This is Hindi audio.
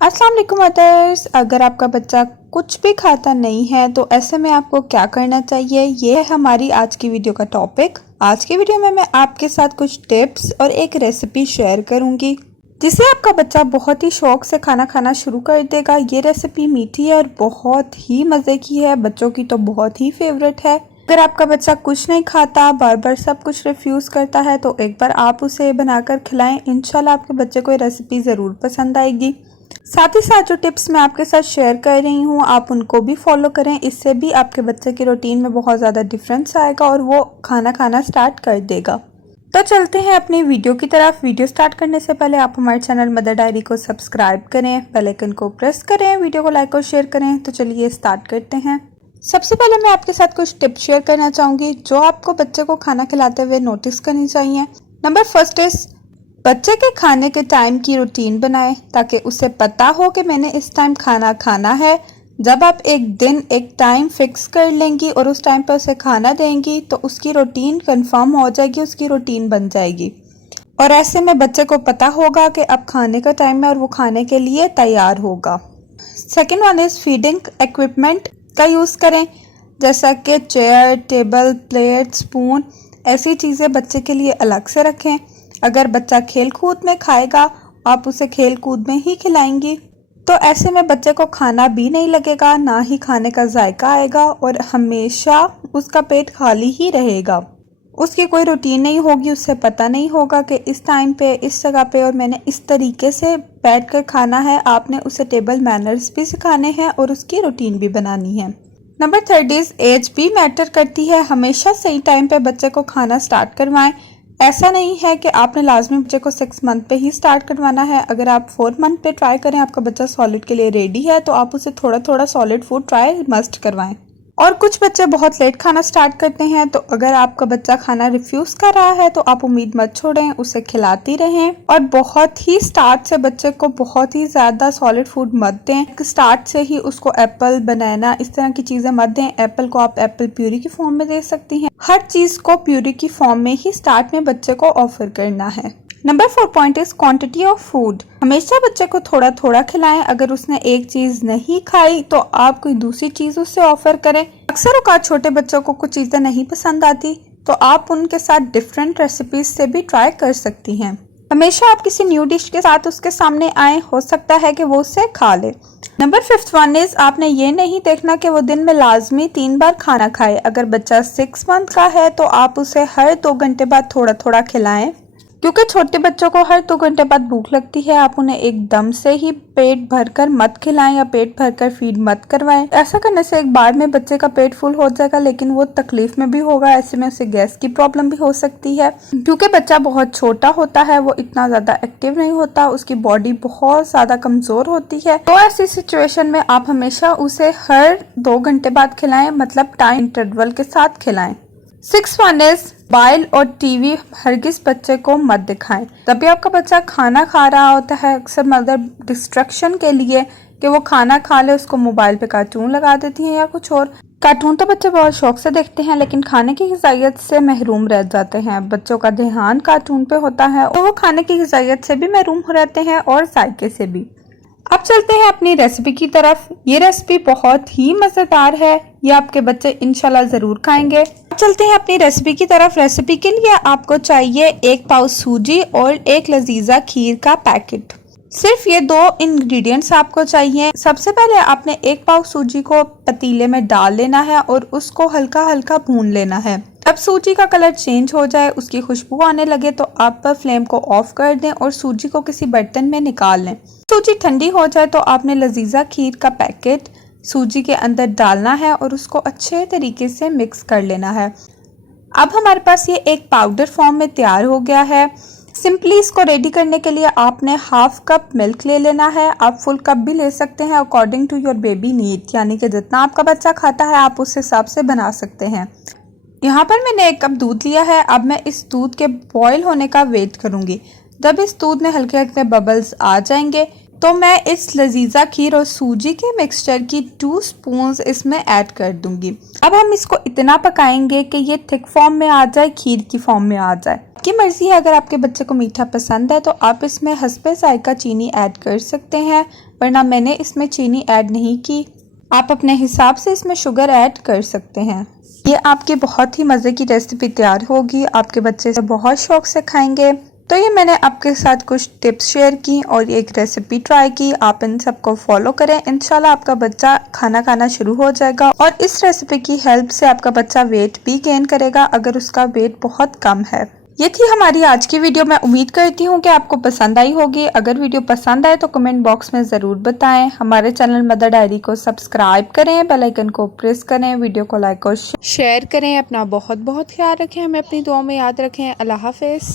अस्सलाम वालेकुम अदर्स। अगर आपका बच्चा कुछ भी खाता नहीं है तो ऐसे में आपको क्या करना चाहिए, ये है हमारी आज की वीडियो का टॉपिक। आज की वीडियो में मैं आपके साथ कुछ टिप्स और एक रेसिपी शेयर करूंगी जिससे आपका बच्चा बहुत ही शौक से खाना खाना शुरू कर देगा। ये रेसिपी मीठी है और बहुत ही मज़े की है, बच्चों की तो बहुत ही फेवरेट है। अगर आपका बच्चा कुछ नहीं खाता, बार बार सब कुछ रिफ्यूज़ करता है, तो एक बार आप उसे बनाकर खिलाएं। इंशाल्लाह आपके बच्चे को ये रेसिपी ज़रूर पसंद आएगी। साथ ही साथ जो टिप्स मैं आपके साथ शेयर कर रही हूँ आप उनको भी फॉलो करें, इससे भी आपके बच्चे की रूटीन में बहुत ज़्यादा डिफरेंस आएगा और वो खाना खाना स्टार्ट कर देगा। तो चलते हैं अपनी वीडियो की तरफ। वीडियो स्टार्ट करने से पहले आप हमारे चैनल मदर डायरी को सब्सक्राइब करें, बेल आइकन को प्रेस करें, वीडियो को लाइक और शेयर करें। तो चलिए स्टार्ट करते हैं। सबसे पहले मैं आपके साथ कुछ टिप्स शेयर करना चाहूँगी जो आपको बच्चे को खाना खिलाते हुए नोटिस करनी चाहिए। नंबर फर्स्ट इज़ बच्चे के खाने के टाइम की रूटीन बनाएं ताकि उसे पता हो कि मैंने इस टाइम खाना खाना है। जब आप एक दिन एक टाइम फिक्स कर लेंगी और उस टाइम पर उसे खाना देंगी तो उसकी रूटीन कंफर्म हो जाएगी, उसकी रूटीन बन जाएगी और ऐसे में बच्चे को पता होगा कि अब खाने का टाइम है और वो खाने के लिए तैयार होगा। Second one is feeding equipment का यूज़ करें, जैसा कि चेयर, टेबल, प्लेट, स्पून, ऐसी चीज़ें बच्चे के लिए अलग से रखें। अगर बच्चा खेल कूद में खाएगा, आप उसे खेल कूद में ही खिलाएंगी तो ऐसे में बच्चे को खाना भी नहीं लगेगा, ना ही खाने का जायका आएगा और हमेशा उसका पेट खाली ही रहेगा। उसकी कोई रूटीन नहीं होगी, उससे पता नहीं होगा कि इस टाइम पे इस जगह पे और मैंने इस तरीके से बैठ कर खाना है। आपने उसे टेबल मैनर्स भी सिखाने हैं और उसकी रूटीन भी बनानी है। नंबर थर्ड इज़ एज भी मैटर करती है। हमेशा सही टाइम पे बच्चे को खाना स्टार्ट करवाएं। ऐसा नहीं है कि आपने लाजमी बच्चे को 6 मंथ पे ही स्टार्ट करवाना है। अगर आप 4 मंथ पे ट्राई करें, आपका बच्चा सॉलिड के लिए रेडी है, तो आप उसे थोड़ा थोड़ा सॉलिड फूड ट्राई मस्ट करवाएं। और कुछ बच्चे बहुत लेट खाना स्टार्ट करते हैं, तो अगर आपका बच्चा खाना रिफ्यूज़ कर रहा है तो आप उम्मीद मत छोड़ें, उसे खिलाती रहें और बहुत ही स्टार्ट से बच्चे को बहुत ही ज़्यादा सॉलिड फूड मत दें। स्टार्ट से ही उसको एप्पल, बनाना, इस तरह की चीज़ें मत दें। एप्पल को आप एप्पल प्यूरी की फॉर्म में दे सकती हैं। हर चीज़ को प्यूरी की फॉर्म में ही स्टार्ट में बच्चे को ऑफर करना है। Number 4 point is quantity of food. हमेशा बच्चे को थोड़ा थोड़ा खिलाएं। अगर उसने एक चीज नहीं खाई तो आप कोई दूसरी चीज उससे ऑफर करें। अक्सर औकात छोटे बच्चों को कुछ चीजें नहीं पसंद आती तो आप उनके साथ डिफरेंट रेसिपीज से भी ट्राई कर सकती हैं। हमेशा आप किसी न्यू डिश के साथ उसके सामने आए, हो सकता है कि वो उसे खा ले। नंबर 5 वन इज आपने ये नहीं देखना कि वो दिन में लाजमी 3 बार खाना खाए। अगर बच्चा 6 मंथ का है तो आप उसे हर 2 घंटे बाद थोड़ा थोड़ा खिलाएं, क्योंकि छोटे बच्चों को हर 2 घंटे बाद भूख लगती है। आप उन्हें एकदम से ही पेट भरकर मत खिलाएं या पेट भरकर फीड मत करवाएं। ऐसा करने से एक बार में बच्चे का पेट फुल हो जाएगा लेकिन वो तकलीफ में भी होगा। ऐसे में उसे गैस की प्रॉब्लम भी हो सकती है। क्योंकि बच्चा बहुत छोटा होता है, वो इतना ज़्यादा एक्टिव नहीं होता, उसकी बॉडी बहुत ज़्यादा कमज़ोर होती है। तो ऐसी सिचुएशन में आप हमेशा उसे हर 2 घंटे बाद खिलाएं, मतलब टाइम इंटरवल के साथ खिलाएं। 6 वन इज मोबाइल और टीवी हरगिज बच्चे को मत दिखाएं। तभी आपका बच्चा खाना खा रहा होता है, अक्सर मदर डिस्ट्रैक्शन के लिए कि वो खाना खा ले, उसको मोबाइल पे कार्टून लगा देती हैं या कुछ और। कार्टून तो बच्चे बहुत शौक से देखते हैं लेकिन खाने की ग़िज़ाइयत से महरूम रह जाते हैं। बच्चों का ध्यान कार्टून पे होता है तो वो खाने की ग़िज़ाइयत से भी महरूम हो रहते हैं और जायके से भी। अब चलते हैं अपनी रेसिपी की तरफ। ये रेसिपी बहुत ही मज़ेदार है, ये आपके बच्चे इंशाल्लाह ज़रूर खाएंगे। अब चलते हैं अपनी रेसिपी की तरफ। रेसिपी के लिए आपको चाहिए 1 पाव सूजी और 1 लजीजा खीर का पैकेट। सिर्फ ये 2 इंग्रेडिएंट्स आपको चाहिए। सबसे पहले आपने 1 पाव सूजी को पतीले में डाल लेना है और उसको हल्का हल्का भून लेना है। जब सूजी का कलर चेंज हो जाए, उसकी खुशबू आने लगे तो आप फ्लेम को ऑफ कर दें और सूजी को किसी बर्तन में निकाल लें। सूजी ठंडी हो जाए तो आपने लजीजा खीर का पैकेट सूजी के अंदर डालना है और उसको अच्छे तरीके से मिक्स कर लेना है। अब हमारे पास ये एक पाउडर फॉर्म में तैयार हो गया है। सिंपली इसको रेडी करने के लिए आपने हाफ कप मिल्क ले लेना है। आप फुल कप भी ले सकते हैं according to your baby need, यानी कि जितना आपका बच्चा खाता है आप उस हिसाब से बना सकते हैं। यहाँ पर मैंने 1 कप दूध लिया है। अब मैं इस दूध के बॉयल होने का वेट करूँगी। जब इस दूध में हल्के हल्के बबल्स आ जाएंगे तो मैं इस लजीजा खीर और सूजी के मिक्सचर की 2 स्पून्स इसमें ऐड कर दूंगी। अब हम इसको इतना पकाएंगे कि ये थिक फॉर्म में आ जाए, खीर की फॉर्म में आ जाए। आपकी मर्जी है, अगर आपके बच्चे को मीठा पसंद है तो आप इसमें हस्बे जायका चीनी ऐड कर सकते हैं, वरना मैंने इसमें चीनी ऐड नहीं की। आप अपने हिसाब से इसमें शुगर ऐड कर सकते हैं। ये आपकी बहुत ही मज़े की रेसिपी तैयार होगी, आपके बच्चे से बहुत शौक से खाएंगे। तो ये मैंने आपके साथ कुछ टिप्स शेयर की और एक रेसिपी ट्राई की। आप इन सबको फॉलो करें, इंशाल्लाह आपका बच्चा खाना खाना शुरू हो जाएगा और इस रेसिपी की हेल्प से आपका बच्चा वेट भी गेन करेगा अगर उसका वेट बहुत कम है। ये थी हमारी आज की वीडियो। मैं उम्मीद करती हूँ कि आपको पसंद आई होगी। अगर वीडियो पसंद आए तो कमेंट बॉक्स में ज़रूर बताएं। हमारे चैनल मदर डायरी को सब्सक्राइब करें, बेल आइकन को प्रेस करें, वीडियो को लाइक और शेयर करें। अपना बहुत बहुत ख्याल रखें, हमें अपनी दुआ में याद रखें। अल्लाह हाफिज़।